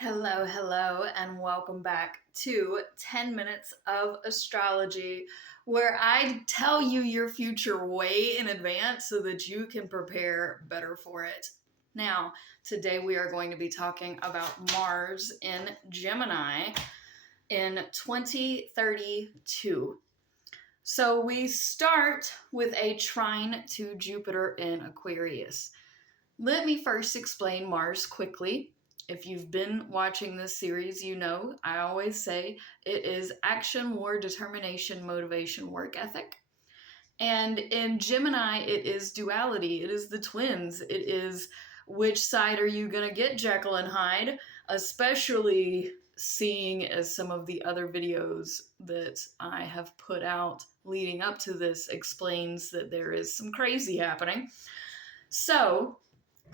Hello, hello, and welcome back to 10 Minutes of Astrology, where I tell you your future way in advance so that you can prepare better for it. Now, today we are going to be talking about Mars in Gemini in 2032. So we start with a trine to Jupiter in Aquarius. Let me first explain Mars quickly. If you've been watching this series, you know I always say it is action, war, determination, motivation, work ethic. And in Gemini, it is duality. It is the twins. It is which side are you going to get, Jekyll and Hyde, especially seeing as some of the other videos that I have put out leading up to this explains that there is some crazy happening. So,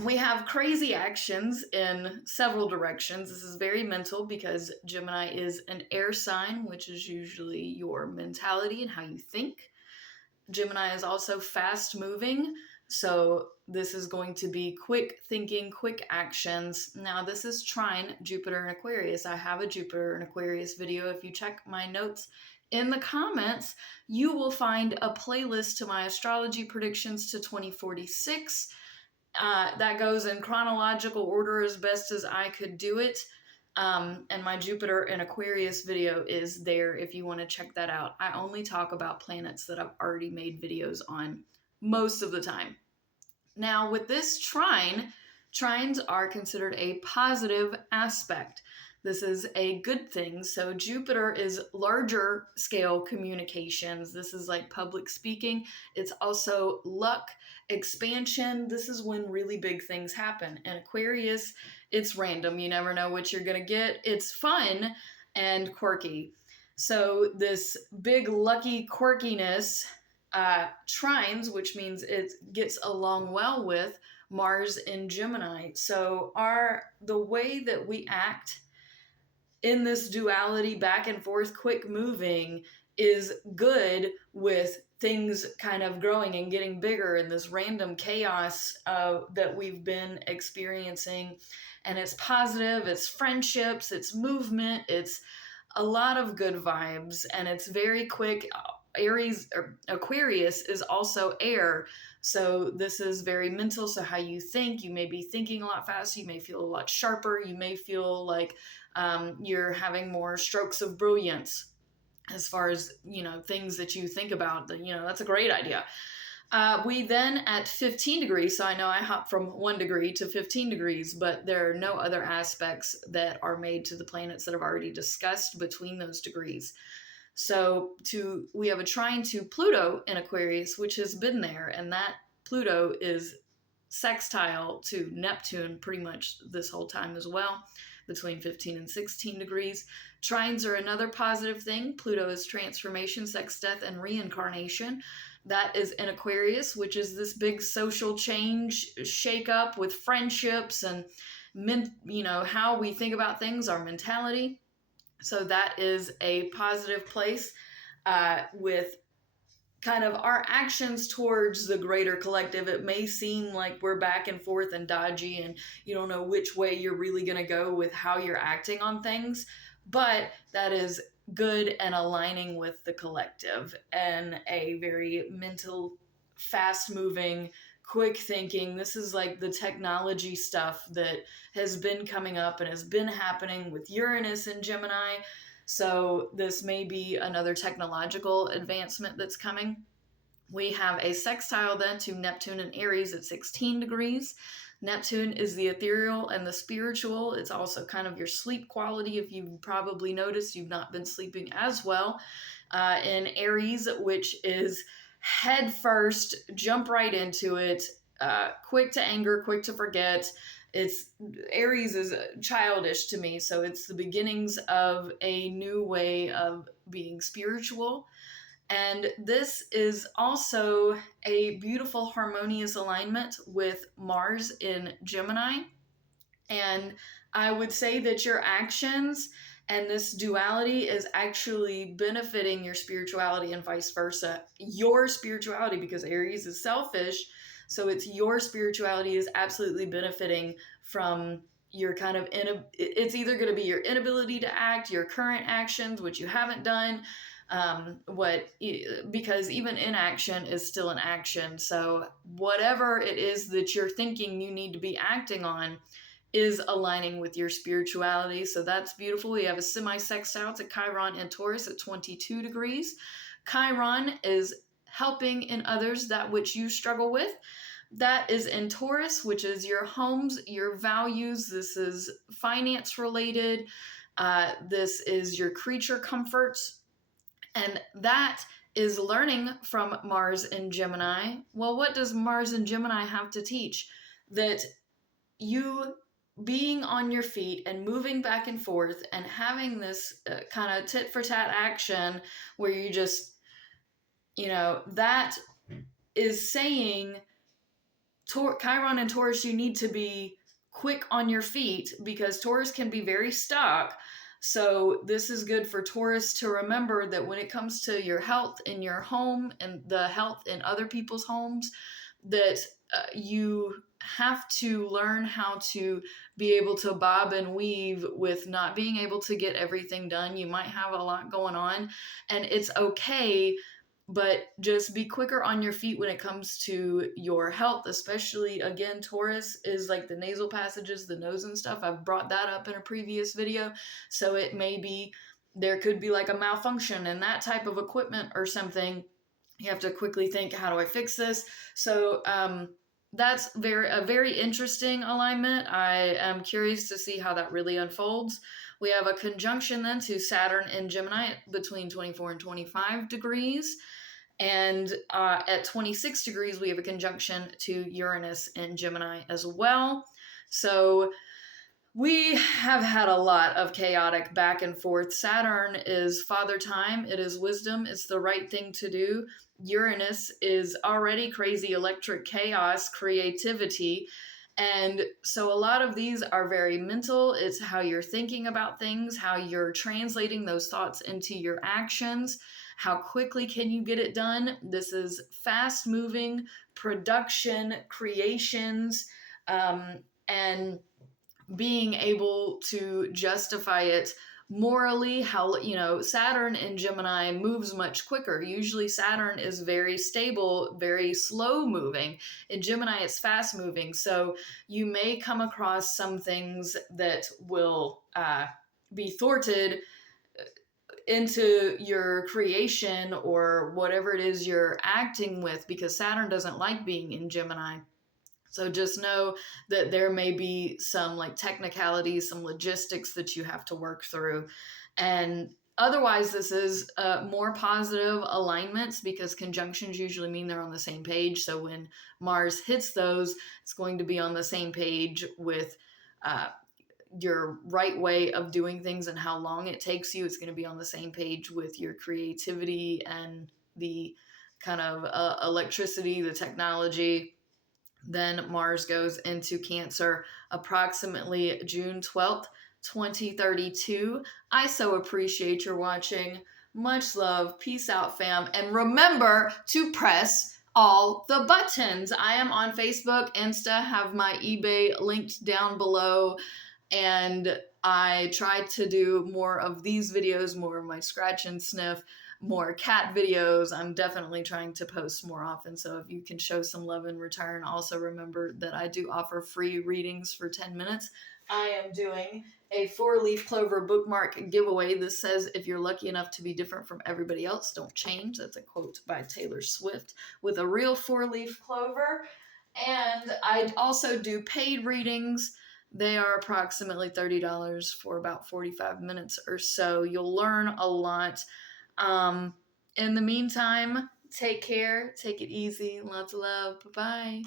we have crazy actions in several directions. This is very mental because Gemini is an air sign, which is usually your mentality and how you think. Gemini is also fast moving, so this is going to be quick thinking, quick actions. Now, this is trine Jupiter in Aquarius. I have a Jupiter in Aquarius video. If you check my notes in the comments, you will find a playlist to my astrology predictions to 2046. That goes in chronological order as best as I could do it. And my Jupiter in Aquarius video is there if you want to check that out. I only talk about planets that I've already made videos on most of the time. Now, with this trine, trines are considered a positive aspect. This is a good thing. So Jupiter is larger scale communications. This is like public speaking. It's also luck, expansion. This is when really big things happen. And Aquarius, it's random. You never know what you're going to get. It's fun and quirky. So this big lucky quirkiness trines, which means it gets along well with Mars in Gemini. So the way that we act in this duality, back and forth, quick moving, is good with things kind of growing and getting bigger in this random chaos that we've been experiencing. And it's positive, it's friendships, it's movement, it's a lot of good vibes, and it's very quick. Aries or Aquarius is also air, so this is very mental. So how you think, you may be thinking a lot faster, you may feel a lot sharper, you may feel like you're having more strokes of brilliance as far as things that you think about. That's a great idea. We then at 15 degrees, so I know I hopped from 1 degree to 15 degrees, but there are no other aspects that are made to the planets that I've already discussed between those degrees. So we have a trine to Pluto in Aquarius, which has been there, and that Pluto is sextile to Neptune pretty much this whole time as well, between 15 and 16 degrees. Trines are another positive thing. Pluto is transformation, sex, death, and reincarnation. That is in Aquarius, which is this big social change, shake up with friendships and how we think about things, our mentality. So that is a positive place with kind of our actions towards the greater collective. It may seem like we're back and forth and dodgy and you don't know which way you're really going to go with how you're acting on things, but that is good and aligning with the collective and a very mental, fast-moving, quick thinking. This is like the technology stuff that has been coming up and has been happening with Uranus and Gemini. So this may be another technological advancement that's coming. We have a sextile then to Neptune and Aries at 16 degrees. Neptune is the ethereal and the spiritual. It's also kind of your sleep quality. If you've probably noticed, you've not been sleeping as well. In Aries, which is head first, jump right into it, quick to anger, quick to forget. Aries is childish to me, so it's the beginnings of a new way of being spiritual. And this is also a beautiful harmonious alignment with Mars in Gemini. And I would say that your actions and this duality is actually benefiting your spirituality and vice versa. Your spirituality, because Aries is selfish, so it's your spirituality is absolutely benefiting from you're kind of it's either going to be your inability to act, your current actions, which you haven't done, because even inaction is still an action. So whatever it is that you're thinking you need to be acting on is aligning with your spirituality. So that's beautiful. We have a semi-sextile to Chiron and Taurus at 22 degrees. Chiron is helping in others that which you struggle with. That is in Taurus, which is your homes, your values. This is finance related. This is your creature comforts. And that is learning from Mars in Gemini. Well, what does Mars in Gemini have to teach? That you being on your feet and moving back and forth and having this kind of tit for tat action where you just, that is saying Chiron and Taurus, you need to be quick on your feet because Taurus can be very stuck. So this is good for Taurus to remember that when it comes to your health in your home and the health in other people's homes, that you have to learn how to be able to bob and weave with not being able to get everything done. You might have a lot going on, and it's okay, but just be quicker on your feet when it comes to your health, especially, again, Taurus is like the nasal passages, the nose and stuff. I've brought that up in a previous video. So it may be, there could be like a malfunction in that type of equipment or something. You have to quickly think, how do I fix this? So that's a very interesting alignment. I am curious to see how that really unfolds. We have a conjunction then to Saturn in Gemini between 24 and 25 degrees. And at 26 degrees, we have a conjunction to Uranus in Gemini as well. So we have had a lot of chaotic back and forth. Saturn is father time. It is wisdom. It's the right thing to do. Uranus is already crazy electric chaos, creativity. And so a lot of these are very mental. It's how you're thinking about things, how you're translating those thoughts into your actions. How quickly can you get it done? This is fast moving production, creations, and being able to justify it morally. How, Saturn in Gemini moves much quicker. Usually Saturn is very stable, very slow moving. In Gemini, it's fast moving. So you may come across some things that will be thwarted into your creation or whatever it is you're acting with, because Saturn doesn't like being in Gemini. So just know that there may be some like technicalities, some logistics that you have to work through. And otherwise, this is more positive alignments, because conjunctions usually mean they're on the same page. So when Mars hits those, it's going to be on the same page with your right way of doing things and how long it takes you. It's going to be on the same page with your creativity and the kind of electricity, the technology. Then Mars goes into Cancer approximately June 12th, 2032. I so appreciate your watching. Much love. Peace out, fam. And remember to press all the buttons. I am on Facebook, Insta, have my eBay linked down below. And I tried to do more of these videos, more of my scratch and sniff, more cat videos. I'm definitely trying to post more often, so if you can show some love in return. Also remember that I do offer free readings for 10 minutes. I am doing a 4-leaf clover bookmark giveaway. This says, if you're lucky enough to be different from everybody else, don't change. That's a quote by Taylor Swift, with a real 4-leaf clover. And I also do paid readings. They are approximately $30 for about 45 minutes or so. You'll learn a lot. In the meantime, take care, take it easy, lots of love, bye-bye.